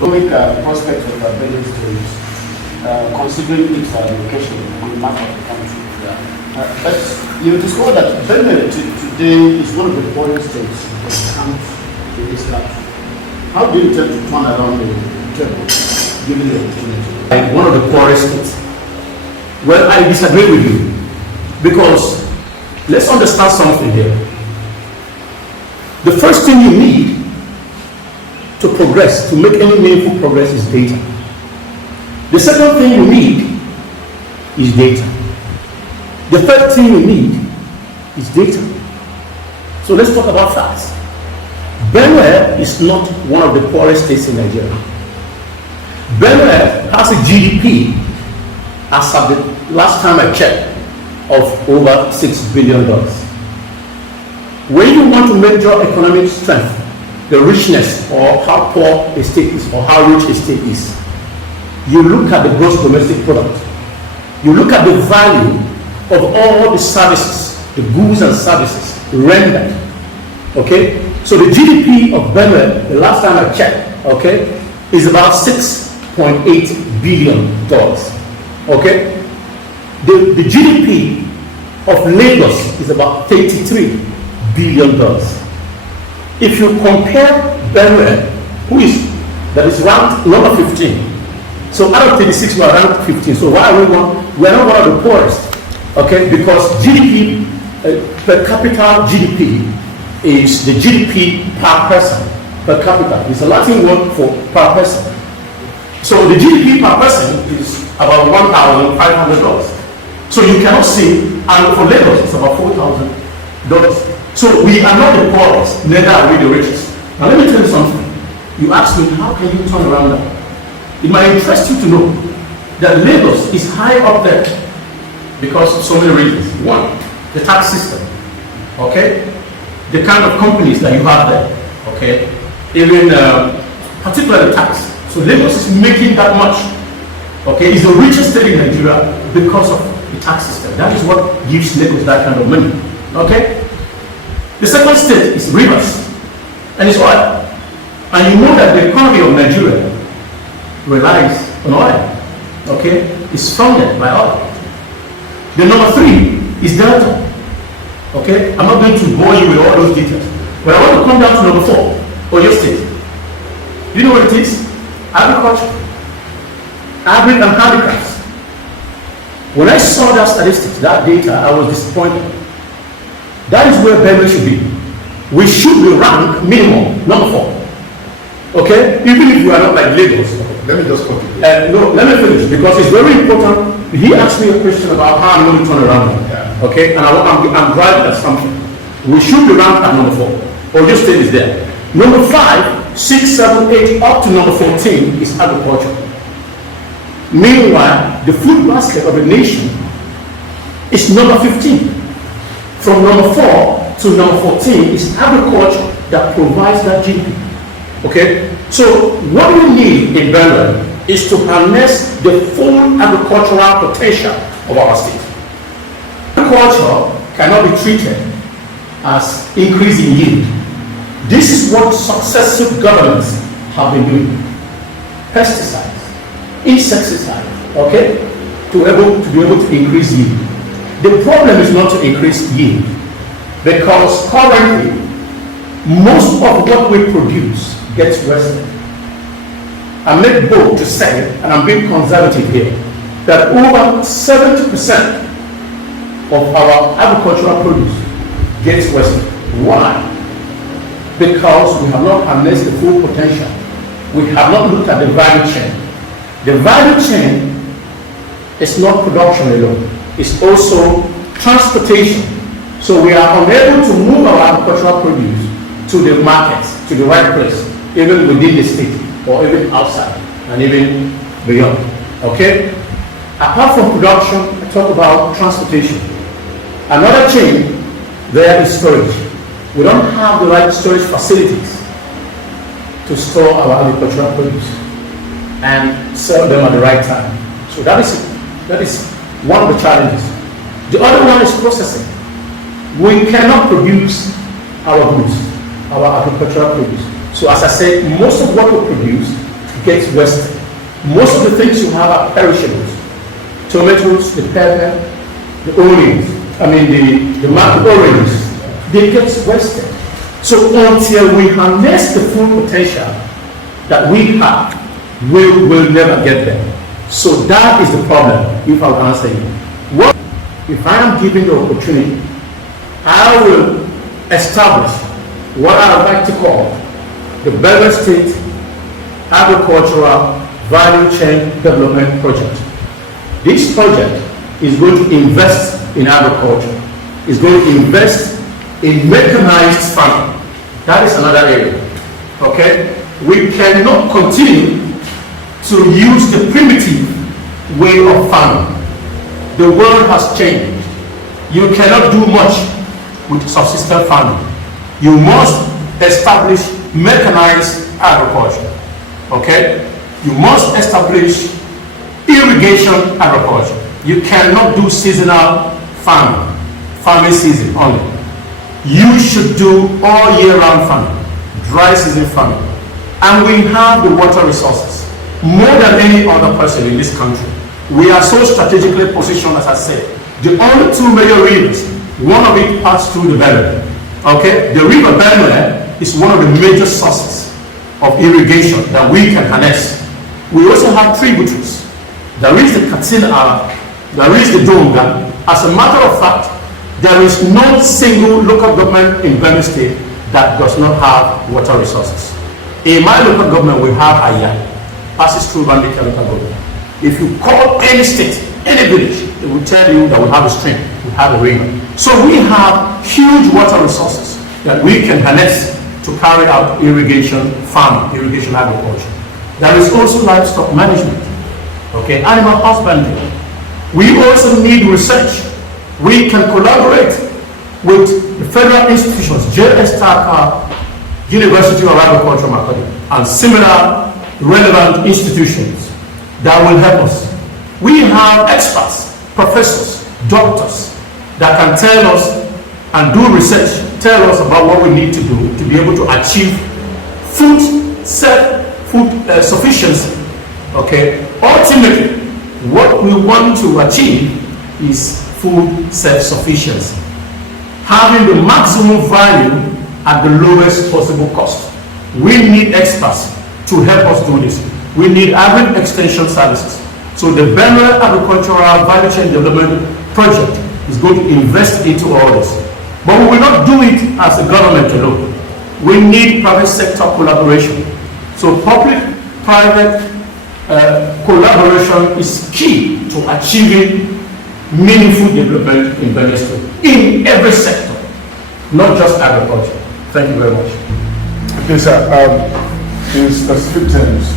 Economic prospects of Benue State, considering its location on the map of the country. But you discover that Benue today is one of the poorest states in this country. How do you intend to turn around the table, given the opportunity? Like one of the poorest states. Well, I disagree with you, because let's understand something here. The first thing you need to progress, to make any meaningful progress, is data. The second thing you need is data. The third thing you need is data. So let's talk about facts. Benue is not one of the poorest states in Nigeria. Benue has a GDP, as of the last time I checked, of over $6 billion. When you want to measure economic strength, the richness, or how poor a state is, or how rich a state is, you look at the gross domestic product. You look at the value of all the services, the goods and services rendered. Okay? So the GDP of Benue, the last time I checked, okay, is about $6.8 billion. Okay? The GDP of Lagos is about $33 billion. If you compare Benue, that is ranked number 15. So out of 36, we are ranked 15. So why are we are not one of the poorest? Okay, because GDP, per capita GDP, is the GDP per person, per capita. It's a Latin word for per person. So the GDP per person is about $1,500. So you cannot see, and for Lagos, it's about $4,000. So we are not the poorest, neither are we the richest. Now let me tell you something. You ask me, how can you turn around that? It might interest you to know that Lagos is high up there because of so many reasons. One, the tax system, okay? The kind of companies that you have there, okay? Even particularly tax. So Lagos is making that much, okay? It's the richest state in Nigeria because of the tax system. That is what gives Lagos that kind of money, okay? The second state is Rivers, and it's oil. And you know that the economy of Nigeria relies on oil, okay? It's funded by oil. The number 3 is Delta, okay? I'm not going to bore you with all those details, but I want to come down to number 4, Oyo State. Do you know what it is? Agriculture, agri and handicrafts. When I saw that statistics, that data, I was disappointed. That is where Benue should be. We should be ranked minimum number 4. Okay? Even if we are not like Lagos. Let me just continue. No, let me finish, because it's very important. He asked me a question about how I'm going to turn around. Yeah. Okay? And I'm driving at something. We should be ranked at number 4. Oyo State is there. Number 5, 6, 7, 8, up to number 14 is agriculture. Meanwhile, the food basket of the nation is number 15. From number 4 to number 14 is agriculture that provides that GDP. Okay? So what we need in Benue is to harness the full agricultural potential of our state. Agriculture cannot be treated as increasing yield. This is what successive governments have been doing. Pesticides, insecticides, okay? To be able to increase yield. The problem is not to increase yield, because currently most of what we produce gets wasted. I'm not bold to say, and I'm being conservative here, that over 70% of our agricultural produce gets wasted. Why? Because we have not harnessed the full potential. We have not looked at the value chain. The value chain is not production alone. It's also transportation. So we are unable to move our agricultural produce to the markets, to the right place, even within the state, or even outside, and even beyond. Okay? Apart from production, I talk about transportation. Another chain there is storage. We don't have the right storage facilities to store our agricultural produce and sell them at the right time. So that is one of the challenges. The other one is processing. We cannot produce our goods, our agricultural produce. So as I said, most of what we produce gets wasted. Most of the things you have are perishables. Tomatoes, the pepper, the onions, the oranges, they get wasted. So until we harness the full potential that we have, we will never get there. So that is the problem, if I'll answer you. What if I am given the opportunity, I will establish what I would like to call the Benue State Agricultural Value Chain Development Project. This project is going to invest in agriculture, is going to invest in mechanized farming. That is another area. Okay? We cannot continue to use the primitive way of farming. The world has changed. You cannot do much with subsistence farming. You must establish mechanized agriculture. Okay? You must establish irrigation agriculture. You cannot do seasonal farming season only. You should do all year round farming, dry season farming. And we have the water resources more than any other person in this country. We are so strategically positioned, as I said. The only two major rivers, one of it passes through the Benue. Okay? The river Benue is one of the major sources of irrigation that we can harness. We also have tributaries. There is the Katina, there is the Donga. As a matter of fact, there is no single local government in Benue State that does not have water resources. In my local government, we have Aya, passes through Bandi local government. If you call any state, any village, they will tell you that we have a stream, we have a river. So we have huge water resources that we can harness to carry out irrigation farming, irrigation agriculture. There is also livestock management, okay, animal husbandry. We also need research. We can collaborate with the federal institutions, JS Taka, University of Agriculture, Makodi, and similar relevant institutions that will help us. We have experts, professors, doctors that can tell us and do research, tell us about what we need to do to be able to achieve food sufficiency. Okay, ultimately, what we want to achieve is food self-sufficiency, having the maximum value at the lowest possible cost. We need experts to help us do this. We need agri extension services. So the Benue Agricultural Value Chain Development Project is going to invest into all this. But we will not do it as a government alone. We need private sector collaboration. So public-private collaboration is key to achieving meaningful development in Benue State, in every sector, not just agriculture. Thank you very much. Okay, sir. In specific terms,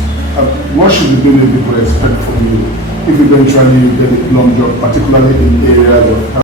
what should the Benue people expect from you if eventually you get a long job, particularly in areas of